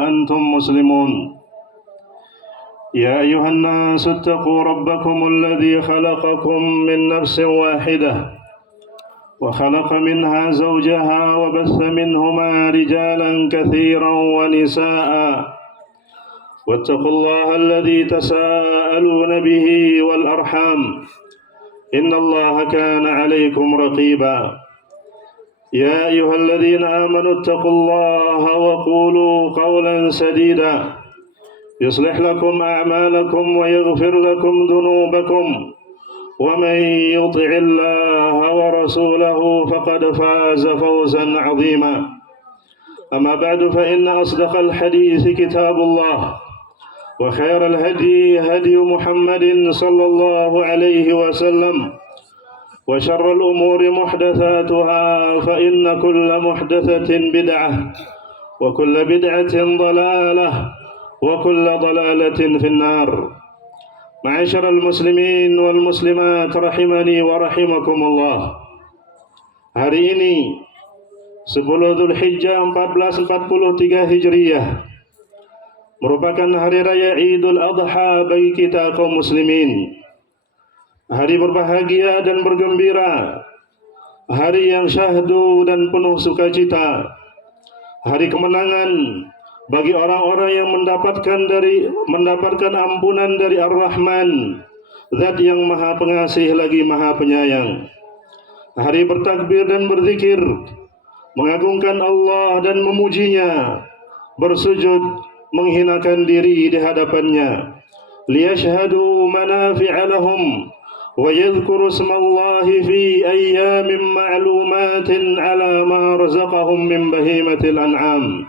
وأنتم مسلمون. يا أيها الناس اتقوا ربكم الذي خلقكم من نفس واحدة وخلق منها زوجها وبث منهما رجالا كثيرا ونساء واتقوا الله الذي تساءلون به والأرحام إن الله كان عليكم رقيبا. يا أيها الذين آمنوا اتقوا الله وقولوا قولا سديدا يصلح لكم أعمالكم ويغفر لكم ذنوبكم ومن يطع الله ورسوله فقد فاز فوزا عظيما. أما بعد فإن أصدق الحديث كتاب الله وخير الهدي هدي محمد صلى الله عليه وسلم وشر الأمور محدثاتها فإن كل محدثة بدعة وكل بدعة ضلالة وكل ضلالة في النار. معاشر المسlimin wal muslimat rahimani wa rahimakumullah. Hari ini 10 Dzulhijjah 1443 Hijriah merupakan hari raya Idul Adha bagi kita kaum muslimin. Hari berbahagia dan bergembira, hari yang syahdu dan penuh sukacita, hari kemenangan bagi orang-orang yang mendapatkan ampunan dari Ar-Rahman, Zat yang Maha Pengasih lagi Maha Penyayang. Hari bertakbir dan berzikir, mengagungkan Allah dan memujinya, bersujud, menghinakan diri di hadapannya. Liyashhadu manafi'a lahum wa yadhkuru ismallahi fi ayyamin ma'lumatin ala ma razaqahum min bahimatil an'am.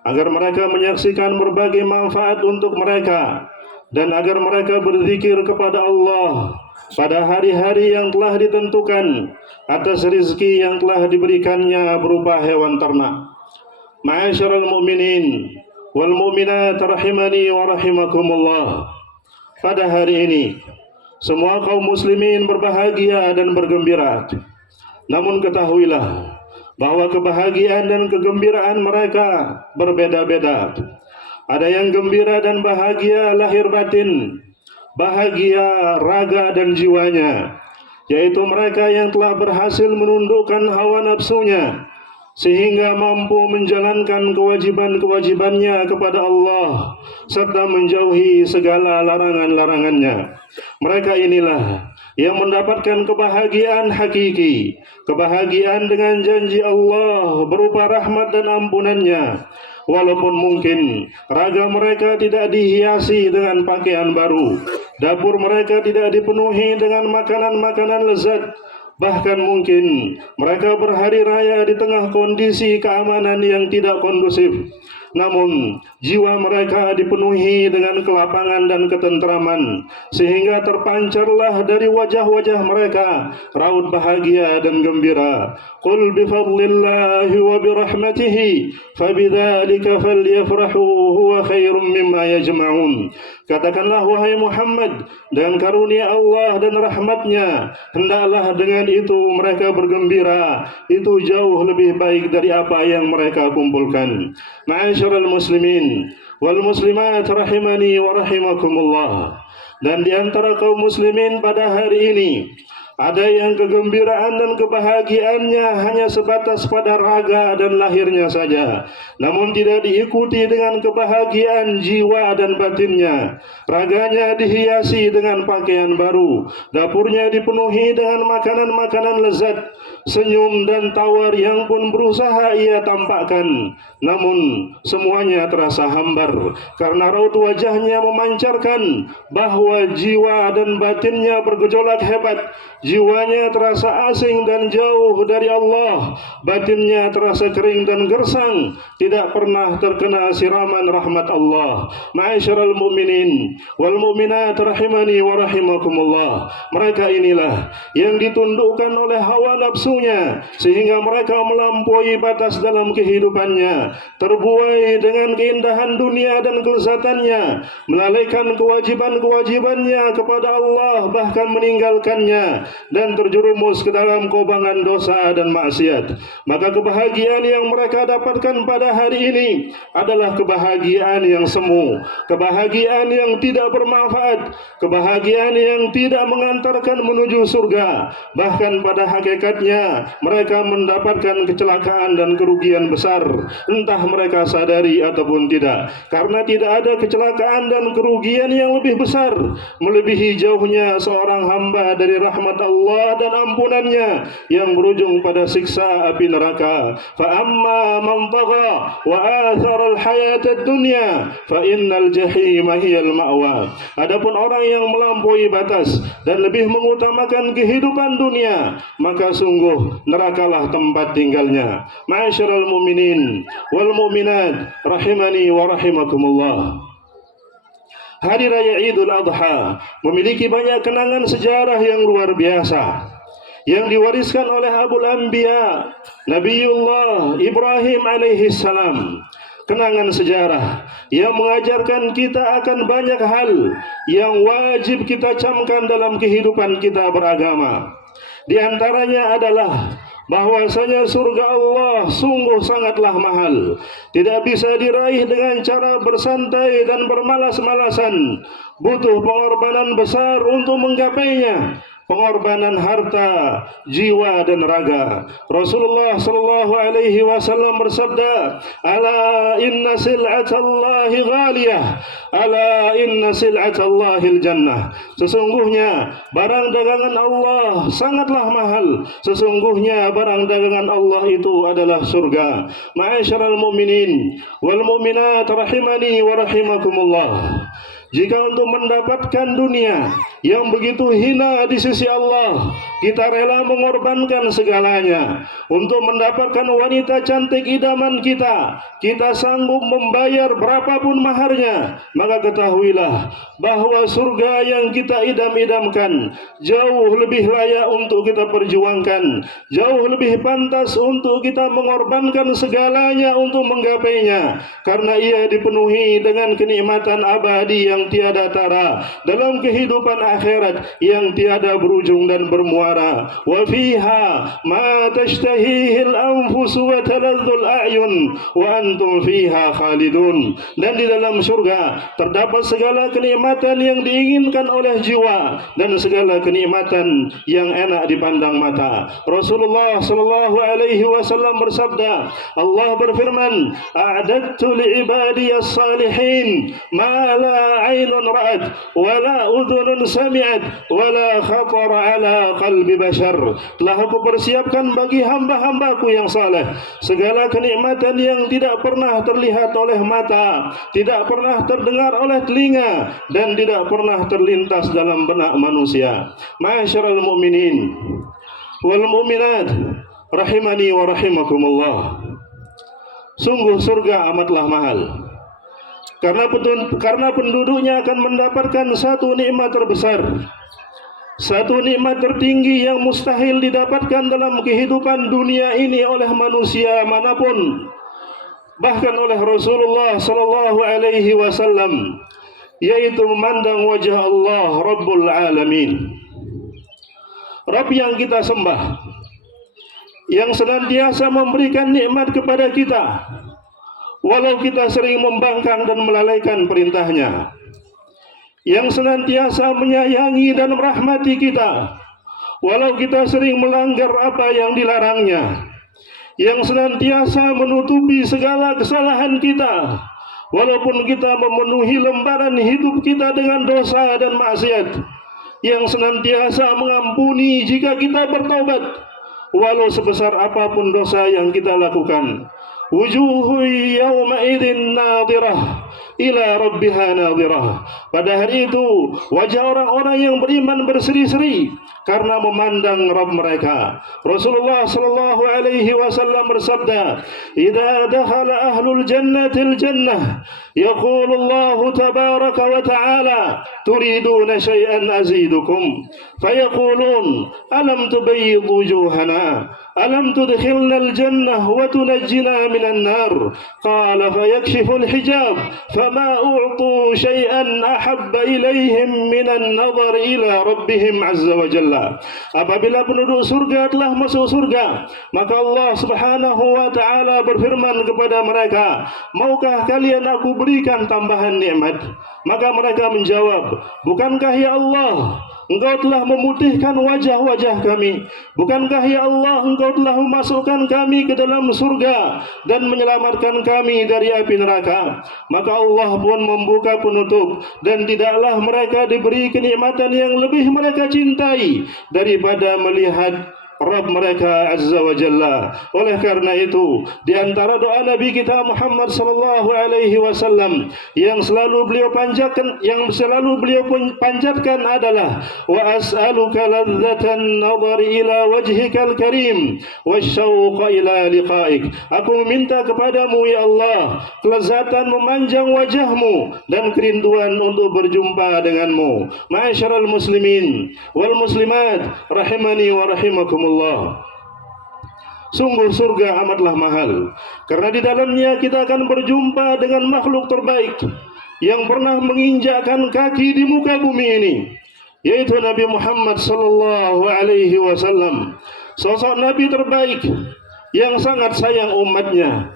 Agar mereka menyaksikan berbagai manfaat untuk mereka dan agar mereka berzikir kepada Allah pada hari-hari yang telah ditentukan atas rezeki yang telah diberikannya berupa hewan ternak. Ma'asyiral mu'minin wal mu'minat rahimani wa rahimakumullah. Pada hari ini semua kaum muslimin berbahagia dan bergembira. Namun ketahuilah bahwa kebahagiaan dan kegembiraan mereka berbeda-beda. Ada yang gembira dan bahagia lahir batin, bahagia raga dan jiwanya, yaitu mereka yang telah berhasil menundukkan hawa nafsunya sehingga mampu menjalankan kewajiban-kewajibannya kepada Allah serta menjauhi segala larangan-larangannya. Mereka inilah yang mendapatkan kebahagiaan hakiki, kebahagiaan dengan janji Allah berupa rahmat dan ampunannya. Walaupun mungkin raga mereka tidak dihiasi dengan pakaian baru, dapur mereka tidak dipenuhi dengan makanan-makanan lezat, bahkan mungkin mereka berhari raya di tengah kondisi keamanan yang tidak kondusif, namun jiwa mereka dipenuhi dengan kelapangan dan ketentraman sehingga terpancarlah dari wajah-wajah mereka raut bahagia dan gembira. Qul bifadlillahi wa birahmatihi fabidzalika falyafrahu huwa khairum mimma yajma'un. Katakanlah wahai Muhammad, dengan karunia Allah dan rahmatnya hendaklah dengan itu mereka bergembira, itu jauh lebih baik dari apa yang mereka kumpulkan. Ma'asyiral muslimin wal muslimat rahimani wa rahimakumullah. Dan di antara kaum muslimin pada hari ini ada yang kegembiraan dan kebahagiaannya hanya sebatas pada raga dan lahirnya saja, namun tidak diikuti dengan kebahagiaan jiwa dan batinnya. Raganya dihiasi dengan pakaian baru, dapurnya dipenuhi dengan makanan-makanan lezat, senyum dan tawar yang pun berusaha ia tampakkan, namun semuanya terasa hambar karena raut wajahnya memancarkan bahwa jiwa dan batinnya bergejolak hebat. Jiwanya terasa asing dan jauh dari Allah, batinnya terasa kering dan gersang, tidak pernah terkena siraman rahmat Allah. Ma'asyiral mu'minin wal mu'minat rahimani wa rahimakumullah. Mereka inilah yang ditundukkan oleh hawa nafsu nafsunya sehingga mereka melampaui batas dalam kehidupannya, terbuai dengan keindahan dunia dan kelezatannya, melalaikan kewajiban-kewajibannya kepada Allah, bahkan meninggalkannya dan terjerumus ke dalam kubangan dosa dan maksiat. Maka kebahagiaan yang mereka dapatkan pada hari ini adalah kebahagiaan yang semu, kebahagiaan yang tidak bermanfaat, kebahagiaan yang tidak mengantarkan menuju surga. Bahkan pada hakikatnya mereka mendapatkan kecelakaan dan kerugian besar, entah mereka sadari ataupun tidak. Karena tidak ada kecelakaan dan kerugian yang lebih besar melebihi jauhnya seorang hamba dari rahmat Allah dan ampunannya yang berujung pada siksa api neraka. Fa amma man tagha wa athara al-hayat ad-dunya fa innal jahima hiyal ma'wa. Adapun orang yang melampaui batas dan lebih mengutamakan kehidupan dunia, maka sungguh nerakalah tempat tinggalnya. Ma'asyiral mu'minin wal mu'minat rahimani wa rahimakumullah. Hari Raya Idul Adha memiliki banyak kenangan sejarah yang luar biasa yang diwariskan oleh Abul Anbiya Nabiullah Ibrahim alaihi salam. Kenangan sejarah yang mengajarkan kita akan banyak hal yang wajib kita camkan dalam kehidupan kita beragama. Di antaranya adalah bahwasanya surga Allah sungguh sangatlah mahal, tidak bisa diraih dengan cara bersantai dan bermalas-malasan. Butuh pengorbanan besar untuk menggapainya, pengorbanan harta, jiwa dan raga. Rasulullah sallallahu alaihi wasallam bersabda, "Ala inna sil'atallahi ghaliyah, ala inna sil'atallahil jannah." Sesungguhnya barang dagangan Allah sangatlah mahal. Sesungguhnya barang dagangan Allah itu adalah surga. Ma'asyiral mu'minin wal mu'minat rahimani wa rahimakumullah. Jika untuk mendapatkan dunia yang begitu hina di sisi Allah, kita rela mengorbankan segalanya. Untuk mendapatkan wanita cantik idaman kita, kita sanggup membayar berapapun maharnya. Maka ketahuilah bahwa surga yang kita idam-idamkan jauh lebih layak untuk kita perjuangkan, jauh lebih pantas untuk kita mengorbankan segalanya untuk menggapainya, karena ia dipenuhi dengan kenikmatan abadi yang tiada tara, dalam kehidupan akhirat yang tiada berujung dan bermuara. Wa fiha ma tashtahihi al-anfus wa taladhdhu al-a'yun wa antum fiha khalidun. Dan di dalam surga terdapat segala kenikmatan yang diinginkan oleh jiwa dan segala kenikmatan yang enak dipandang mata. Rasulullah sallallahu alaihi wasallam bersabda, Allah berfirman, "A'dadtu li'ibadiyas salihin ma la 'ainun ra'at wa la udhunun sami'at wa la khatar 'ala qalbi bashar." Telah aku persiapkan bagi hamba-hambaku yang saleh segala kenikmatan yang tidak pernah terlihat oleh mata, tidak pernah terdengar oleh telinga, dan tidak pernah terlintas dalam benak manusia. Ma'asyiral mu'minin wal mu'minat rahimani wa rahimakumullah. Sungguh surga amatlah mahal, karena penduduknya akan mendapatkan satu nikmat terbesar, satu nikmat tertinggi yang mustahil didapatkan dalam kehidupan dunia ini oleh manusia manapun, bahkan oleh Rasulullah sallallahu alaihi wasallam, yaitu memandang wajah Allah Rabbul Alamin. Rabb yang kita sembah, yang senantiasa memberikan nikmat kepada kita walau kita sering membangkang dan melalaikan perintahnya, yang senantiasa menyayangi dan merahmati kita walau kita sering melanggar apa yang dilarangnya, yang senantiasa menutupi segala kesalahan kita walaupun kita memenuhi lembaran hidup kita dengan dosa dan maksiat, yang senantiasa mengampuni jika kita bertaubat walau sebesar apapun dosa yang kita lakukan. Wujuhu yawma idzin nadirah ila rabbiha nadhirah. Pada hari itu wajah orang-orang yang beriman berseri-seri karena memandang Rabb mereka. Rasulullah sallallahu alaihi wasallam bersabda, "Idza dakhala ahlul jannatil jannah, yaqulu Allah tabaraka wa ta'ala, turiduna syai'an azidukum, fayaqulun alam tubayyid wujuhana, alam tudkhilna al-jannah wa tunajjina minan nar." Qala fayakshifu al-hijab, fama u'tu syai'an ahabba ilaihim minan nadhar ila rabbihim azza wa jalla. Apabila penduduk surga telah masuk surga, maka Allah subhanahu wa ta'ala berfirman kepada mereka, "Maukah kalian aku berikan tambahan nikmat?" Maka mereka menjawab, "Bukankah ya Allah, Engkau telah memutihkan wajah-wajah kami? Bukankah ya Allah, Engkau telah memasukkan kami ke dalam surga dan menyelamatkan kami dari api neraka?" Maka Allah pun membuka penutup, dan tidaklah mereka diberi kenikmatan yang lebih mereka cintai daripada melihat Rabb mereka azza wa jalla. Oleh karena itu, di antara doa Nabi kita Muhammad sallallahu alaihi wasallam yang selalu beliau panjatkan adalah, "Wa as'aluka ladzatan nadhari ila wajhikal karim wasyauqa ila liqa'ik." Aku meminta kepadamu ya Allah kelezatan memanjang wajahmu dan kerinduan untuk berjumpa denganmu. Ma'asyiral muslimin wal muslimat rahimani wa rahimakumullah. Sungguh surga amatlah mahal, karena di dalamnya kita akan berjumpa dengan makhluk terbaik yang pernah menginjakkan kaki di muka bumi ini, yaitu Nabi Muhammad sallallahu alaihi wasallam, sosok Nabi terbaik yang sangat sayang umatnya,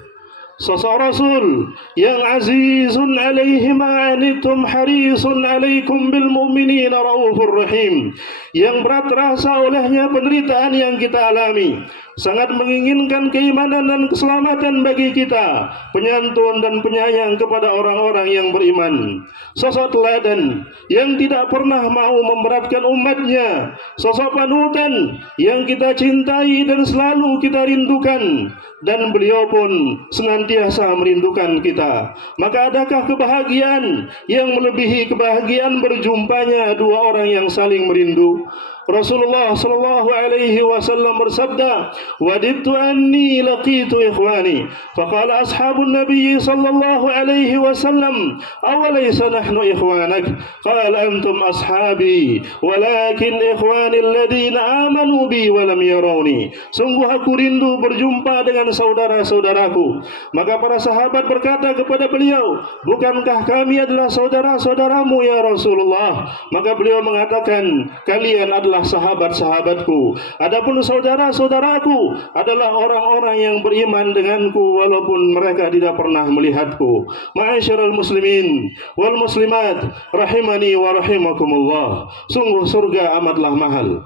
sosok Rasul yang azizun alaihi ma'anitum harisun alaikum bil mu'minina raufur rahim, yang berat rasa olehnya penderitaan yang kita alami, sangat menginginkan keimanan dan keselamatan bagi kita, penyantun dan penyayang kepada orang-orang yang beriman, sosok teladan yang tidak pernah mau memberatkan umatnya, sosok panutan yang kita cintai dan selalu kita rindukan, dan beliau pun senantiasa merindukan kita. Maka adakah kebahagiaan yang melebihi kebahagiaan berjumpanya dua orang yang saling merindu? Rasulullah sallallahu alaihi wasallam bersabda, "Wadidtu anni laqitu ikhwani." Faqala ashabun nabiy sallallahu alaihi wasallam, "Awalaysa nahnu ikhwanak?" Qala, "Antum ashabi, walakin ikhwani alladhina amanu bi wa lam yarawni." Sungguh aku rindu berjumpa dengan saudara-saudaraku. Maka para sahabat berkata kepada beliau, "Bukankah kami adalah saudara-saudaramu ya Rasulullah?" Maka beliau mengatakan, "Kalian adalah sahabat-sahabatku. Adapun saudara-saudaraku adalah orang-orang yang beriman denganku walaupun mereka tidak pernah melihatku." Ma'asyiral muslimin wal muslimat rahimani wa rahimakumullah. Sungguh surga amatlah mahal,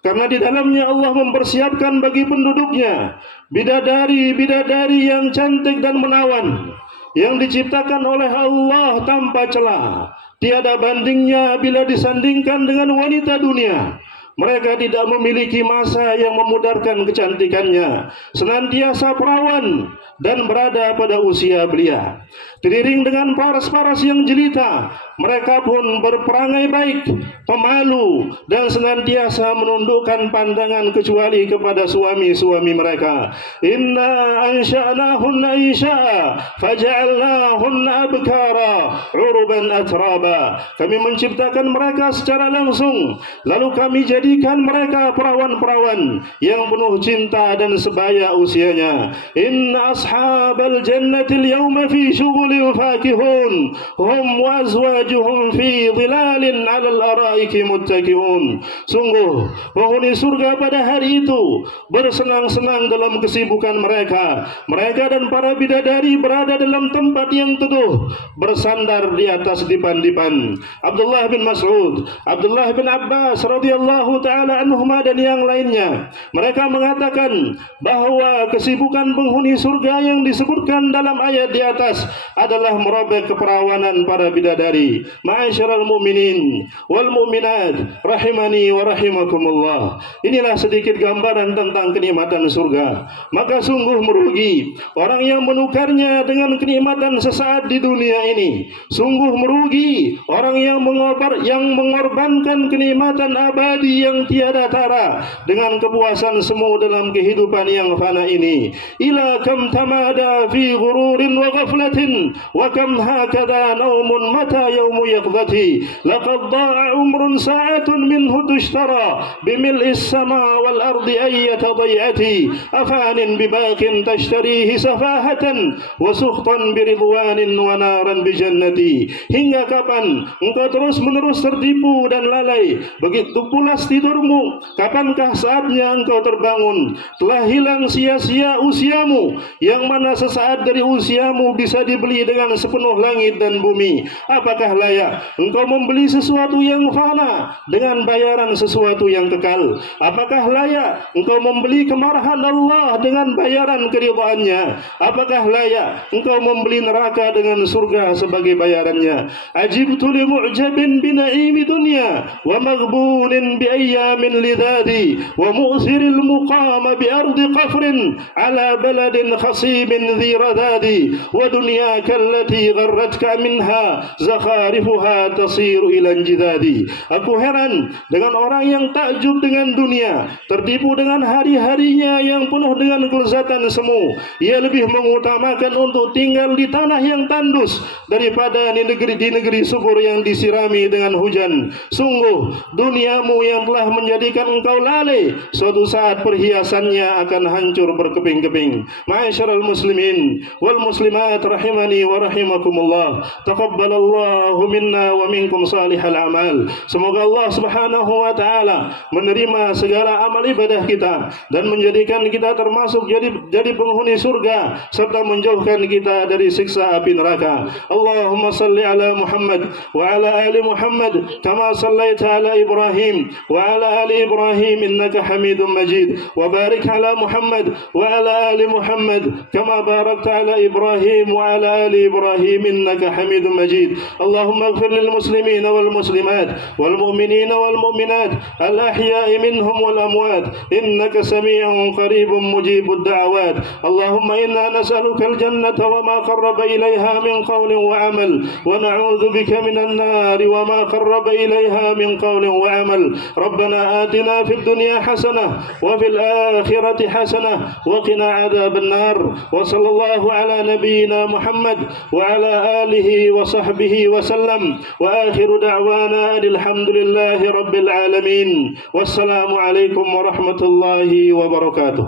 karena di dalamnya Allah mempersiapkan bagi penduduknya bidadari-bidadari yang cantik dan menawan, yang diciptakan oleh Allah tanpa celah, tiada bandingnya bila disandingkan dengan wanita dunia. Mereka tidak memiliki masa yang memudarkan kecantikannya, senantiasa perawan dan berada pada usia belia. Teriring dengan paras-paras yang jelita, mereka pun berperangai baik, pemalu, dan senantiasa menundukkan pandangan kecuali kepada suami-suami mereka. "Inna ansha'nahunna insya'a faja'alnahunna abkara uruban atraba." Kami menciptakan mereka secara langsung, lalu kami jadikan mereka perawan-perawan yang penuh cinta dan sebaya usianya. "Inna ashabal jannatil yawma fi syughulin fakihun, hum wa azwajuhum fi dhilalin 'alal araiki muttaqiun." Sungguh penghuni surga pada hari itu bersenang-senang dalam kesibukan mereka. Mereka dan para bidadari berada dalam tempat yang teduh, bersandar di atas dipan-dipan. Abdullah bin Mas'ud, Abdullah bin Abbas radhiyallahu radhiyallahu taala anhuma dan yang lainnya, mereka mengatakan bahwa kesibukan penghuni surga yang disebutkan dalam ayat di atas adalah merobek keperawanan para bidadari. Ma'asyiral mu'minin wal mu'minat rahimani wa rahimakumullah. Inilah sedikit gambaran tentang kenikmatan surga. Maka sungguh merugi orang yang menukarnya dengan kenikmatan sesaat di dunia ini. Sungguh merugi orang yang mengorbankan kenikmatan abadi yang tiada tara dengan kepuasan semu dalam kehidupan yang fana ini. Ila kam tamada fi ghururin wa ghaflatin wa kam hakada naumun mata yaumu yaqdati laqad da'a umrun sa'atun minhu tushtara bimil'is sama wal ardi ayyata day'ati afanin bibaqin tashtarihi safahatan wa sukhtan biridwanin wa naran bijannati. Hingga kapan engkau terus menerus tertipu dan lalai? Begitu pulas tidurmu. Kapankah saatnya engkau terbangun? Telah hilang sia-sia usiamu, yang mana sesaat dari usiamu bisa dibeli dengan sepenuh langit dan bumi. Apakah layak engkau membeli sesuatu yang fana dengan bayaran sesuatu yang kekal? Apakah layak engkau membeli kemarahan Allah dengan bayaran keridhaannya? Apakah layak engkau membeli neraka dengan surga sebagai bayarannya? Ajibtu li mu'jabin bi na'imi dunya wa maghbunin bi ayyamin lidadi wa mu'siril muqama bi ardi qafrin ala baladin khasibin dhi radadi wa dunyaka allati gharratka minha zakharifuha tasiru ila injidadi. Aku heran dengan orang yang takjub dengan dunia, tertipu dengan hari-harinya yang penuh dengan kelezatan semu. Ia lebih mengutamakan untuk tinggal di tanah yang tandus daripada di negeri subur yang disirami dengan hujan. Sungguh duniamu yang telah menjadikan engkau lalai, suatu saat perhiasannya akan hancur berkeping-keping. Ma'asyiral muslimin wal muslimat rahimani wa rahimakumullah. Taqabbalallahu minna wa minkum salihal amal. Semoga Allah Subhanahu wa taala menerima segala amal ibadah kita dan menjadikan kita termasuk jadi penghuni surga serta menjauhkan kita dari siksa api neraka. Allahumma salli ala Muhammad wa ala ali Muhammad kama sallaita ala Ibrahim wa ala ali Ibrahim innaka Hamidum Majid wa barik ala Muhammad wa ala ali Muhammad kama barakta ala Ibrahim wa ala ali Ibrahim innaka Hamidum Majid. Allahumma ighfir lil muslimin wal muslimat wal mu'minin wal mu'minat al ahya'i minhum wal amwat innaka sami'un qaribun mujibud da'awat. Allahumma inna nas'aluka al jannata wa ma qarraba ilayha min qawlin wa amal wa na'udzu bika minan nar wa ma qarraba ilayha min qawlin wa amal. Rabbana atina fid dunya hasanah wa fil akhirati hasanah wa qina adzaban nar. Wa sallallahu ala nabiyyina Muhammad wa ala alihi wa sahbihi wa sallam wa akhiru da'wana alhamdulillahi rabbil alamin. Wassalamu alaikum warahmatullahi wabarakatuh.